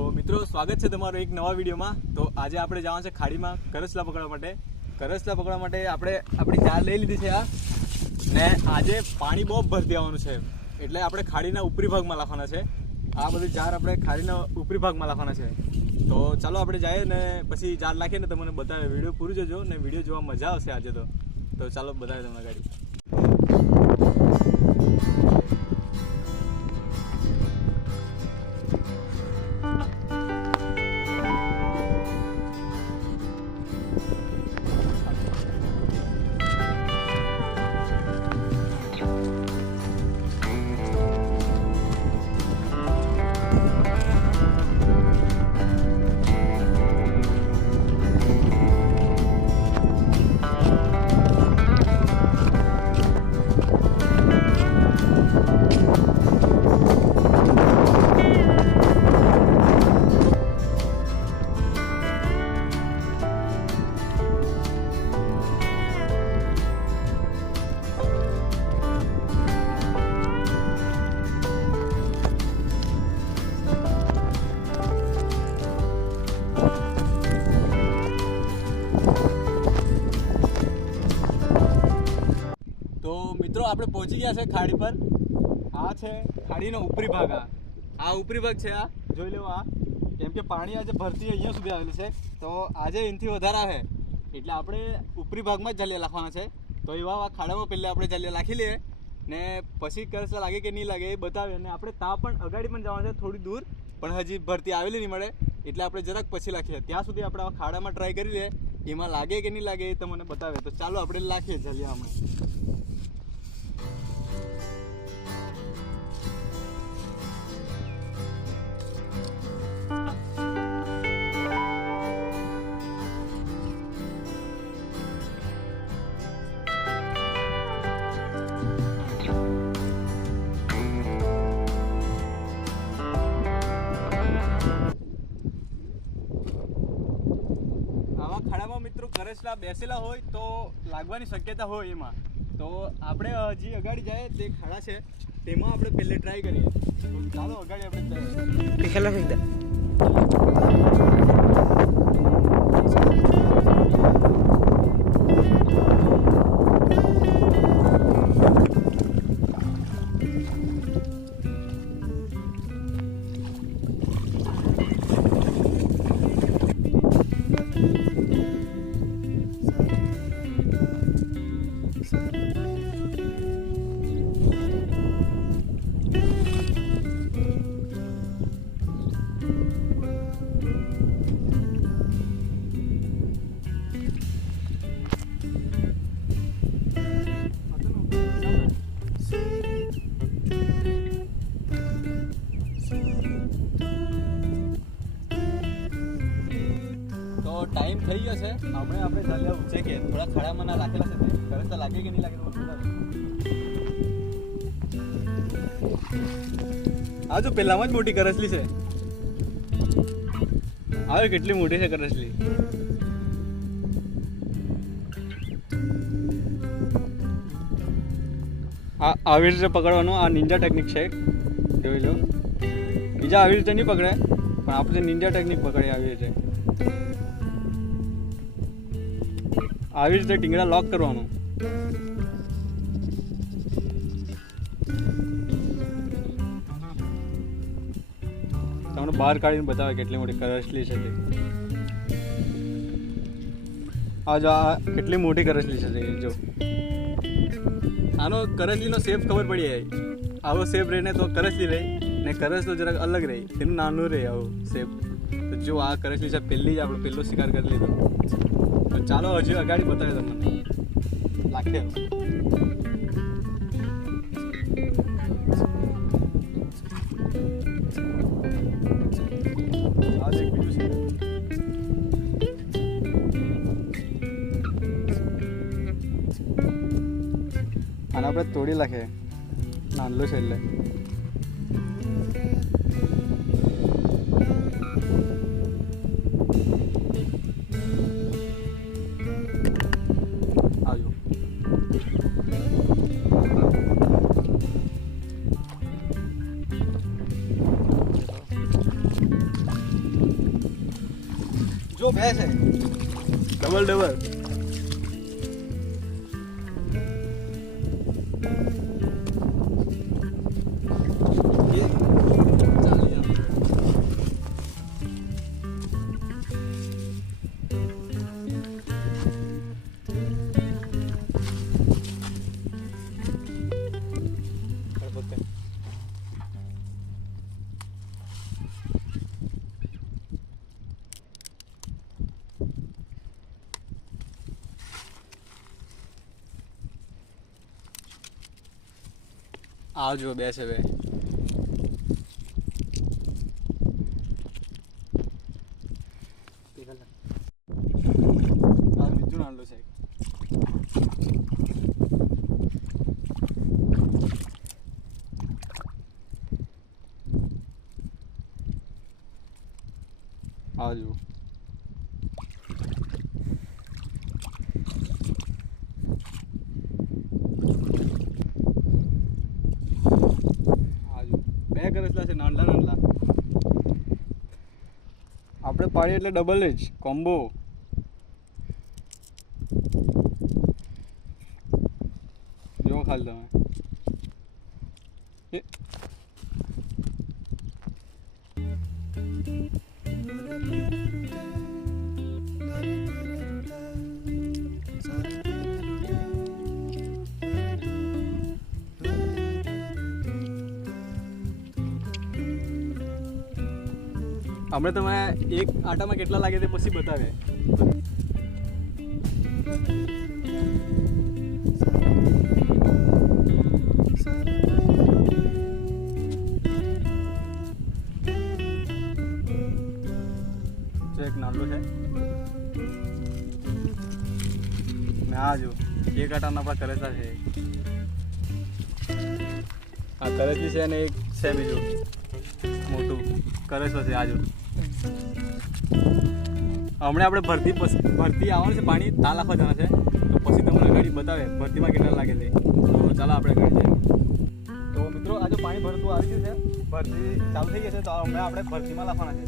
તો મિત્રો સ્વાગત છે તમારું એક નવા વિડીયોમાં। તો આજે આપણે જવાનું છે ખાડીમાં કરસલા પકડવા માટે। કરસલા પકડવા માટે આપણે આપણી જાળ લઈ લીધી છે આ, ને આજે પાણી બહુ ભરતી આવવાનું છે એટલે આપણે ખાડીના ઉપરી ભાગમાં નાખવાના છે। આ બધી જાળ આપણે ખાડીના ઉપરી ભાગમાં નાખવાના છે। તો ચાલો આપણે જઈએ ને પછી જાળ નાખીએ ને તમને બતાવે। વિડીયો પૂરું જોજો ને વિડીયો જોવા મજા આવશે આજે તો ચાલો બતાવે તમને ગાડી। તો મિત્રો આપણે પહોંચી ગયા છે ખાડી પર। આ છે ખાડીનો ઉપરી ભાગ। આ ઉપરી ભાગ છે, આ જોઈ લો। આ કેમ કે પાણી આજે ભરતી અહીંયા સુધી આવેલી છે, તો આજે એનાથી વધારે આવે એટલે આપણે ઉપરી ભાગમાં જ જાલિયા નાખવાના છે। તો એવા ખાડામાં પહેલાં આપણે જાલિયા નાખી લઈએ ને પછી કરસલા લાગે કે નહીં લાગે એ બતાવે। અને આપણે ત્યાં પણ અગાડી પણ જવાનું છે થોડી દૂર, પણ હજી ભરતી આવેલી નહીં મળે એટલે આપણે જરાક પછી નાખીએ। ત્યાં સુધી આપણે આ ખાડામાં ટ્રાય કરી લઈએ, એમાં લાગે કે નહીં લાગે એ તમને બતાવે। તો ચાલો આપણે નાખીએ જાલિયા હમણાં। ખાડામાં મિત્રો કરસલા બેસેલા હોય તો લાગવાની શક્યતા હોય એમાં, તો આપણે હજી અગાડી જાય તે ખાડા છે તેમાં આપણે પહેલે ટ્રાય કરીએ। તો ચાલો અગાડી આપણે ટાઈમ થઈ ગયો છે। હમણાં આપણે જાલિયા ઉચેકીએ, થોડા ખાડામાં ના રાખેલા છે કરસલા લાગે કે નહીં લાગે તો આ જો પહેલામાં જ મોટી કરસલી છે। આવે કેટલી મોટી છે કરસલી। આવી રીતે પકડવાનું, આ નિંજા ટેકનિક છે, જોઈ લો। બીજા આવી રીતે નહીં પકડે, પણ આપણે નિંજા ટેકનિક પકડીએ આવી રીતે। આવી રીતે ટીંગડા લોક કરવાનું। તમને બહાર કાઢીને બતાવે કેટલી મોટી કરસલી છે તે। આ જો આ કેટલી મોટી કરસલી છે જો। આનો કરસલીનો શેપ ખબર પડી જાય, આવો શેપ રહીને તો કરસલી રહે ને કરસલો જરાક અલગ રહે, તેનું નાનું રહે આવો શેપ। તો જો આ કરસલી છે, પહેલી જ આપણો પહેલો શિકાર કરી લીધો। તો ચાલો હજી અગાડી બતાવે તમને લાગે। આને આપણે તોડી નાખીએ, નાનલો છે એટલે। જો બે છે ડબલ ડબલ. આવજો બે છે બે. બીજું નાનું છે. આવજો. બે કરેલા છે નાનલા નાનલા. આપણે પાડીએ એટલે ડબલ જ કોમ્બો. જો ખાલી તમે હમણાં તમે એક આટામાં કેટલા લાગે તે પછી બતાવે. એક નાનો છે ના જો એક આટાના પર કરેલા છે. આ કરેલી છે અને એક છે બીજું મોટું કરેલો છે. આજો હમણાં આપણે ભરતી આવવાનું છે. પાણી તાલ આપવા જવાના છે તો પછી તમને ગાડી બતાવે ભરતીમાં કેટલા લાગે છે. તો ચાલો આપણે ગાડી જઈએ. તો મિત્રો આજે પાણી ભરતું આવી ગયું છે. ભરતી ચાલુ થઈ ગઈ છે તો હમણાં આપણે ભરતીમાં લાવવાના છે.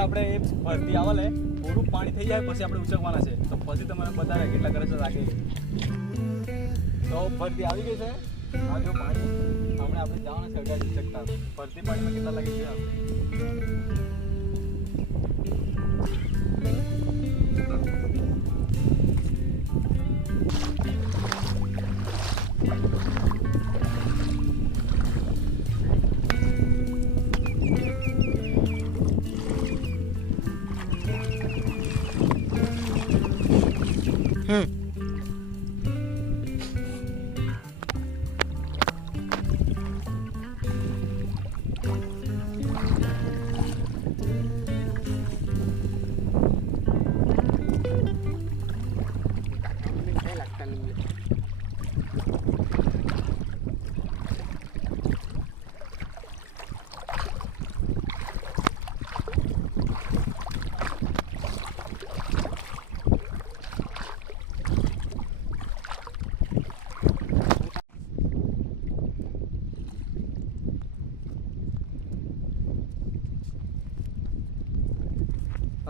આપણે એ ભરતી આવે લે થોડુંક પાણી થઈ જાય પછી આપણે ઉચકવાના છે તો પછી તમને બતાવે કેટલા કરશે લાગે. તો ભરતી આવી ગઈ છે. આ જો પાણી હમણાં આપણે જવાના છે અગાડી ઉચકતા. ભરતી પાણીમાં કેટલા લાગે છે આપણે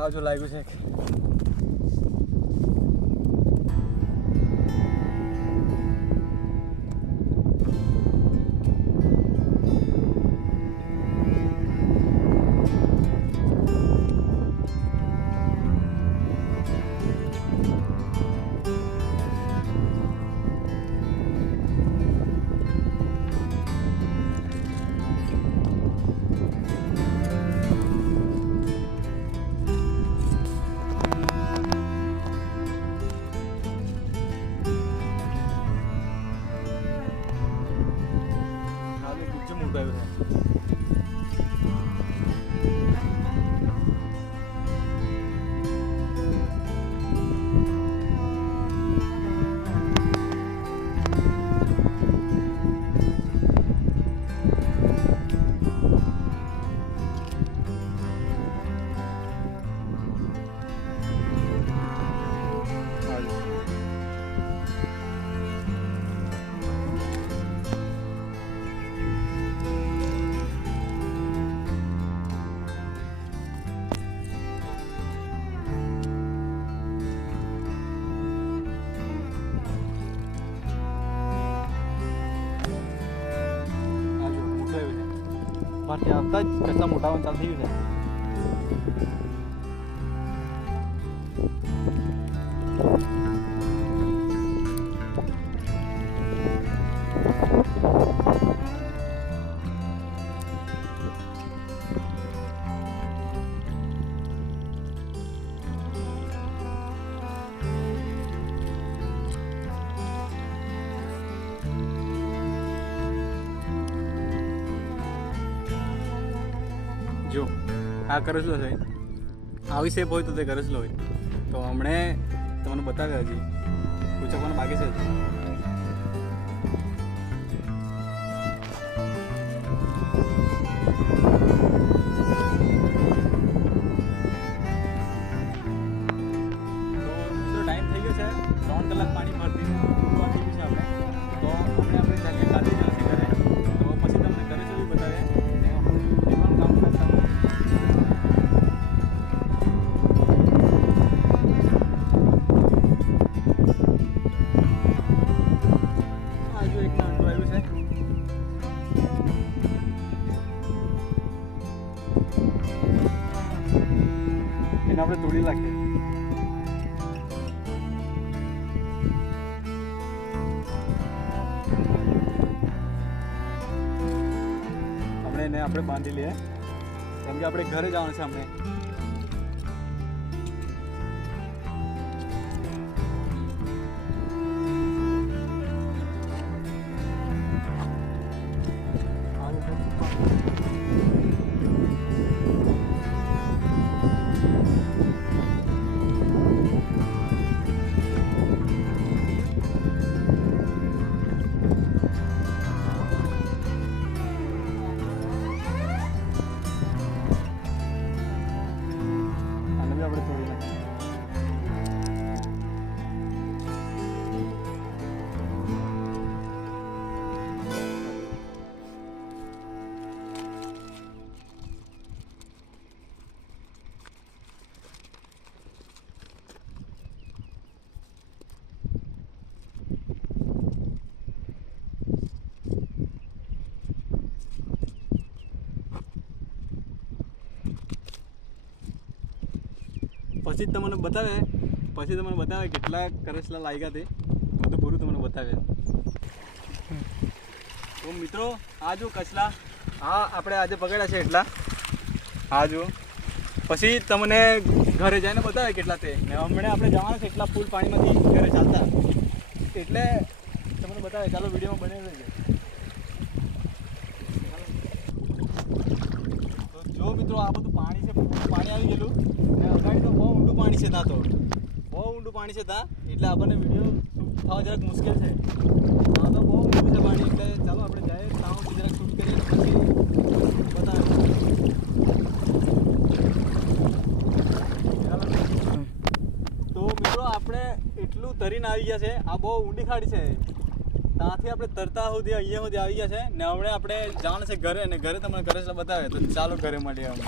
આ જો લાગ્યું છે મોટું આવ્યું છે. મારથી આવતા જ કચરા મોટા ચાલુ થઈ ગયું છે. જો આ કરસલો છે, આવી શેપ હોય તો તે કરસલો હોય. તો હમણે તમને બતાવે હજી ઉચકવાનું બાકી છે. તો ટાઈમ થઈ ગયો છે, 3 કલાક પાણી ભરતી થઈ ગયું છે આપણે. તો આપણે ચાલીએ કાલે જલ્દી ઘરે. તો પછી તમને ઘરે સુધી બતાવે કામ કરતા આપણે તોડી નાખીએ. આપણે બાંધી લઈએ કેમ કે આપણે ઘરે જવાનું છે. આપણે પછી તમને બતાવે કેટલા કરસલા લાગ્યા તે બધું પૂરું તમને બતાવે. તો મિત્રો આ જો કચલા આપણે આજે પકડ્યા છે એટલા આ જો. પછી તમને ઘરે જઈને બતાવે કેટલા તે. ને હમણાં આપણે જવાના છે એટલા ફૂલ પાણીમાંથી ઘરે ચાલતા એટલે તમને બતાવે. ચાલો વિડીયોમાં બને રહેજો. તો જો મિત્રો આ બધું પાણી છે, પાણી આવી ગયેલું ને અગાડી તો બહુ ઊંડું પાણી છે. ત્યાં તો બહુ ઊંડું પાણી છે ત્યાં એટલે આપણને વિડીયો શૂટ થવા જરાક મુશ્કેલ છે. ત્યાં તો બહુ ઊંડું છે પાણી એટલે ચાલો આપણે જઈએ ત્યાં જરાક શૂટ કરીએ પછી બતાવે. તો મિત્રો આપણે એટલું તરીને આવી ગયા છે. આ બહુ ઊંડી ખાડી છે. ત્યાંથી આપણે તરતા સુધી અહીંયા સુધી આવી ગયા છે ને હમણાં આપણે જવાનું છે ઘરે. અને ઘરે તમને કરસલા બતાવે તો ચાલો ઘરે મળીએ. અમે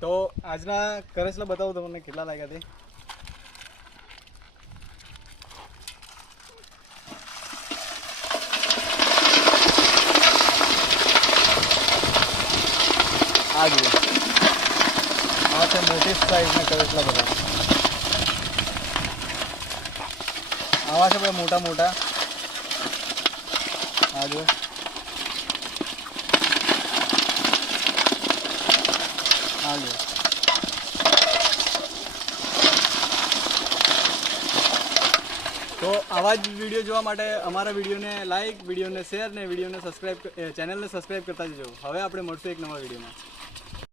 તો આજના કરસલા બતાવો તમને કેટલા લાગ્યા તે. આ જુઓ, આ છે મોટી સાઈઝના કરસલા બધા. આવા છે બધા મોટા મોટા. આ જુઓ, આ જુઓ. તો આવા જ વિડીયો જોવા માટે અમારા વિડીયોને લાઈક, વિડીયોને શેર ને વિડીયોને સબસ્ક્રાઈબ, ચેનલને સબસ્ક્રાઈબ કરતા જજો. હવે આપણે મળશું એક નવા વિડીયોમાં.